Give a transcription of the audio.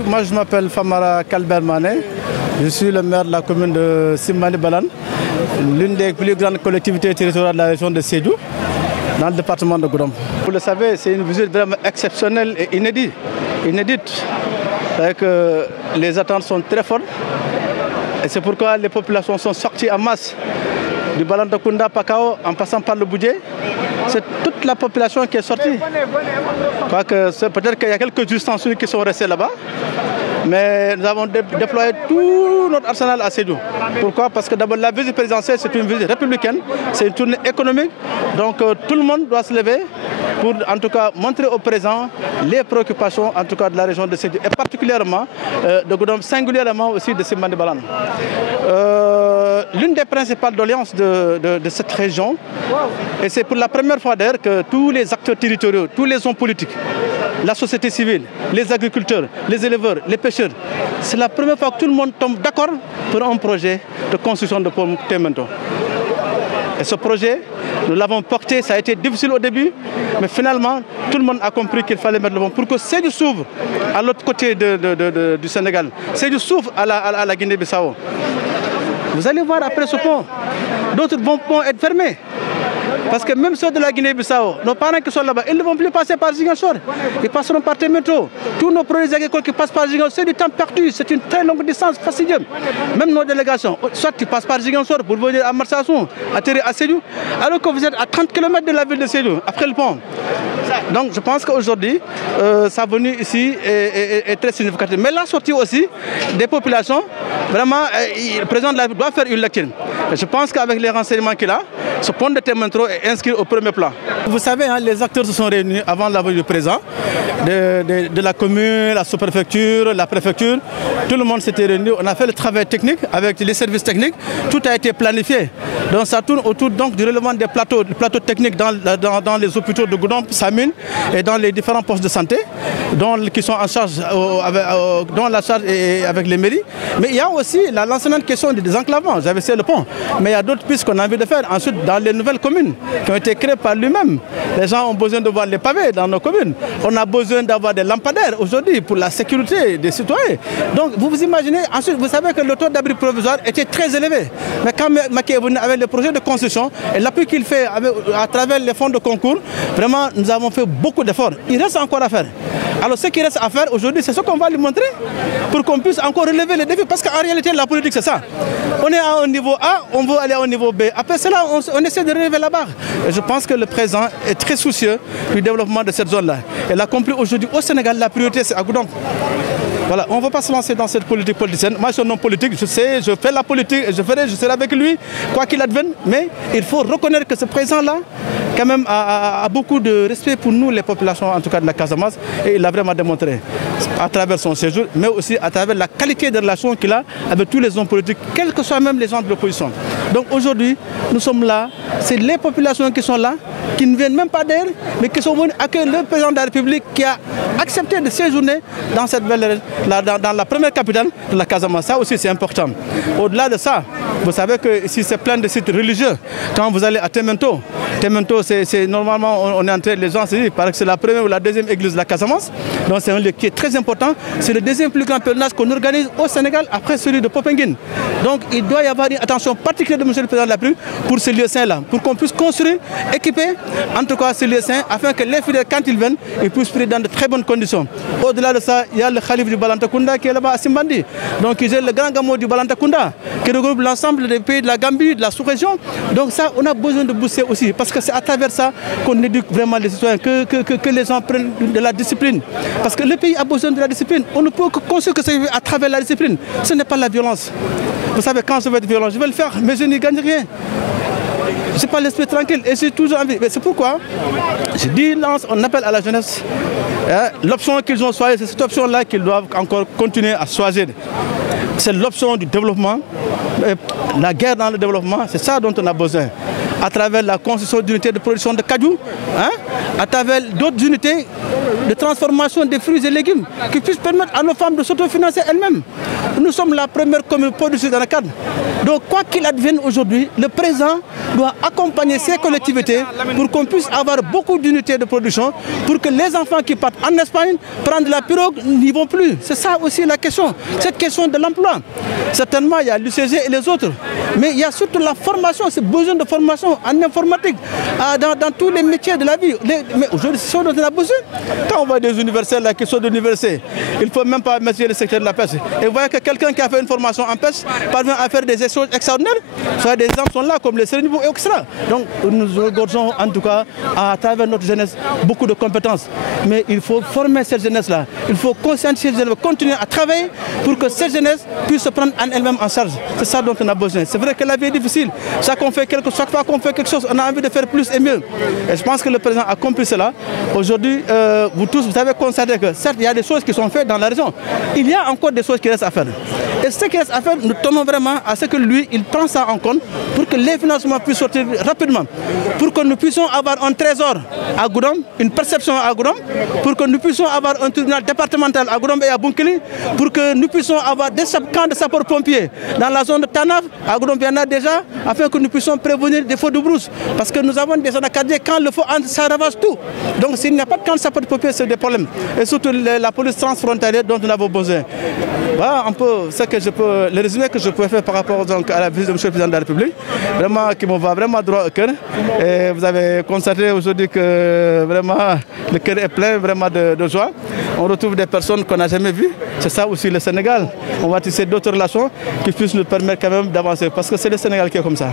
Moi je m'appelle Famara Kalbermané, je suis le maire de la commune de Simbandi Balane, l'une des plus grandes collectivités territoriales de la région de Sédhiou, dans le département de Goudomp. Vous le savez, c'est une visite vraiment exceptionnelle et inédite. C'est-à-dire que les attentes sont très fortes et c'est pourquoi les populations sont sorties en masse du Balantacounda, Pakao, en passant par le Boudjé. C'est toute la population qui est sortie. Peut-être qu'il y a quelques ustensiles qui sont restés là-bas, mais nous avons déployé tout notre arsenal à Sédhiou. Pourquoi? Parce que d'abord la visite présidentielle, c'est une visite républicaine, c'est une tournée économique, donc tout le monde doit se lever pour en tout cas montrer au présent les préoccupations en tout cas de la région de Sédhiou et particulièrement de Goudomp, singulièrement aussi de Simbandi Balane. L'une des principales doléances de cette région, et c'est pour la première fois d'ailleurs que tous les acteurs territoriaux, tous les hommes politiques, la société civile, les agriculteurs, les éleveurs, les pêcheurs, c'est la première fois que tout le monde tombe d'accord pour un projet de construction de pont Témento. Et ce projet, nous l'avons porté, ça a été difficile au début, mais finalement, tout le monde a compris qu'il fallait mettre le pont pour que Sédhiou s'ouvre à l'autre côté du Sénégal. Sédhiou s'ouvre à la Guinée-Bissau. Vous allez voir après ce pont, d'autres ponts être fermés. Parce que même ceux de la Guinée-Bissau, nos parents qui sont là-bas, ils ne vont plus passer par Ziguinchor. Ils passeront par Témento. Tous nos produits agricoles qui passent par Ziguinchor, c'est du temps perdu. C'est une très longue distance fastidieuse. Même nos délégations, soit tu passes par Ziguinchor pour venir à Marsassoum, atterrir à Sédhiou, alors que vous êtes à 30 km de la ville de Sédhiou, après le pont. Donc je pense qu'aujourd'hui, sa venue ici est très significative. Mais la sortie aussi des populations, vraiment, le président de la République doit faire une lecture. Et je pense qu'avec les renseignements qu'il a, ce pont de Témento est inscrit au premier plan. Vous savez, hein, les acteurs se sont réunis avant la venue du président, de la commune, la sous-préfecture, la préfecture. Tout le monde s'était réuni. On a fait le travail technique avec les services techniques. Tout a été planifié. Donc ça tourne autour donc, du relèvement des plateaux techniques dans les hôpitaux de Goudomp, Samine et dans les différents postes de santé qui sont en charge, dont la charge est avec les mairies. Mais il y a aussi l'ancienne question du désenclavement. J'avais essayé le pont. Mais il y a d'autres pistes qu'on a envie de faire. Ensuite, dans les nouvelles communes qui ont été créées par lui-même, les gens ont besoin de voir les pavés dans nos communes. On a besoin d'avoir des lampadaires aujourd'hui pour la sécurité des citoyens. Donc vous vous imaginez, ensuite vous savez que le taux d'abri provisoire était très élevé. Mais quand Macky est venu avec le projet de construction et l'appui qu'il fait à travers les fonds de concours, vraiment nous avons fait beaucoup d'efforts. Il reste encore à faire. Alors ce qui reste à faire aujourd'hui, c'est ce qu'on va lui montrer pour qu'on puisse encore relever les défis. Parce qu'en réalité, la politique, c'est ça. On est à un niveau A, on veut aller au niveau B. Après cela, on essaie de relever la barre. Et je pense que le président est très soucieux du développement de cette zone-là. Elle a compris aujourd'hui au Sénégal, la priorité, c'est à Goudomp. Voilà, on ne va pas se lancer dans cette politique politicienne. Moi, je suis un homme politique, je sais, je fais la politique, je serai avec lui, quoi qu'il advienne. Mais il faut reconnaître que ce président-là, quand même, a beaucoup de respect pour nous, les populations, en tout cas de la Casamance. Et il l'a vraiment démontré à travers son séjour, mais aussi à travers la qualité de relations qu'il a avec tous les hommes politiques, quels que soient même les gens de l'opposition. Donc aujourd'hui, nous sommes là, c'est les populations qui sont là, qui ne viennent même pas d'ailleurs, mais qui sont venus accueillir le président de la République qui a accepté de séjourner dans cette belle, dans la première capitale de la Casamance. Ça aussi c'est important. Au-delà de ça, vous savez que ici c'est plein de sites religieux. Quand vous allez à Témento, c'est normalement on est entré, les gens se disent que c'est la première ou la deuxième église de la Casamance. Donc c'est un lieu qui est très important. C'est le deuxième plus grand pèlerinage qu'on organise au Sénégal après celui de Popenguine. Donc il doit y avoir une attention particulière de M. le Président de la République pour ce lieu saint-là, pour qu'on puisse construire, équiper en tout cas ce lieu saint, afin que les fidèles, quand ils viennent, ils puissent prier dans de très bonnes conditions. Au-delà de ça, il y a le Khalif du Balantacounda qui est là-bas à Simbandi. Donc il gère le grand gamo du Balantacounda, qui regroupe l'ensemble des pays de la Gambie, de la sous-région. Donc ça, on a besoin de booster aussi, parce que c'est à travers ça qu'on éduque vraiment les citoyens, que les gens prennent de la discipline. Parce que le pays a besoin de la discipline. On ne peut que construire que ça à travers la discipline. Ce n'est pas la violence. Vous savez, quand je veux être violent, je vais le faire, mais je n'y gagne rien. Je n'ai pas l'esprit tranquille et j'ai toujours envie. C'est pourquoi je dis, on appelle à la jeunesse. L'option qu'ils ont choisie, c'est cette option-là qu'ils doivent encore continuer à choisir. C'est l'option du développement. La guerre dans le développement, c'est ça dont on a besoin. À travers la construction d'unités de production de cajou, à travers d'autres unités de transformation des fruits et légumes qui puissent permettre à nos femmes de s'autofinancer elles-mêmes. Nous sommes la première commune productrice dans le cadre. Donc quoi qu'il advienne aujourd'hui, le président doit accompagner ces collectivités pour qu'on puisse avoir beaucoup d'unités de production, pour que les enfants qui partent en Espagne prendre la pirogue n'y vont plus. C'est ça aussi la question, cette question de l'emploi. Certainement, il y a l'UCG et les autres, mais il y a surtout la formation, c'est besoin de formation en informatique, dans tous les métiers de la vie. Mais aujourd'hui, c'est ce dont on a besoin. Quand on voit des universitaires là, qui sont d'université, il ne faut même pas mettre le secteur de la pêche. Et vous voyez que quelqu'un qui a fait une formation en pêche parvient à faire des choses extraordinaires. Soit des exemples sont là, comme les Sénégal et etc. Donc nous regardons en tout cas à travers notre jeunesse beaucoup de compétences. Mais il faut former cette jeunesse-là. Il faut conscientiser, continuer à travailler pour que cette jeunesse puisse se prendre en elle-même en charge. C'est ça dont on a besoin. C'est vrai que la vie est difficile. Chaque fois qu'on fait quelque chose, on a envie de faire plus et mieux. Et je pense que le président a compris cela. Aujourd'hui, vous tous, vous avez constaté que certes, il y a des choses qui sont faites dans la région. Il y a encore des choses qui restent à faire. Et ce qui reste à faire, nous tenons vraiment à ce que lui, il prend ça en compte pour que les financements puissent sortir rapidement. Pour que nous puissions avoir un trésor à Goudomp, une perception à Goudomp, pour que nous puissions avoir un tribunal départemental à Goudomp et à Bounkiling, pour que nous puissions avoir des camps de sapeurs-pompiers dans la zone de Tanaf, à Goudomp il y en a déjà, afin que nous puissions prévenir des feux de brousse. Parce que nous avons des zones cardiaques, quand le feu entre, ça ravage tout. Donc s'il n'y a pas de camp de sapeurs-pompiers, c'est des problèmes. Et surtout la police transfrontalière dont nous avons besoin. Voilà un peu le résumé que je peux faire par rapport donc, à la visite de M. le Président de la République, vraiment qui me va vraiment droit au cœur. Et vous avez constaté aujourd'hui que vraiment le cœur est plein vraiment de joie. On retrouve des personnes qu'on n'a jamais vues. C'est ça aussi le Sénégal. On va tisser d'autres relations qui puissent nous permettre quand même d'avancer parce que c'est le Sénégal qui est comme ça.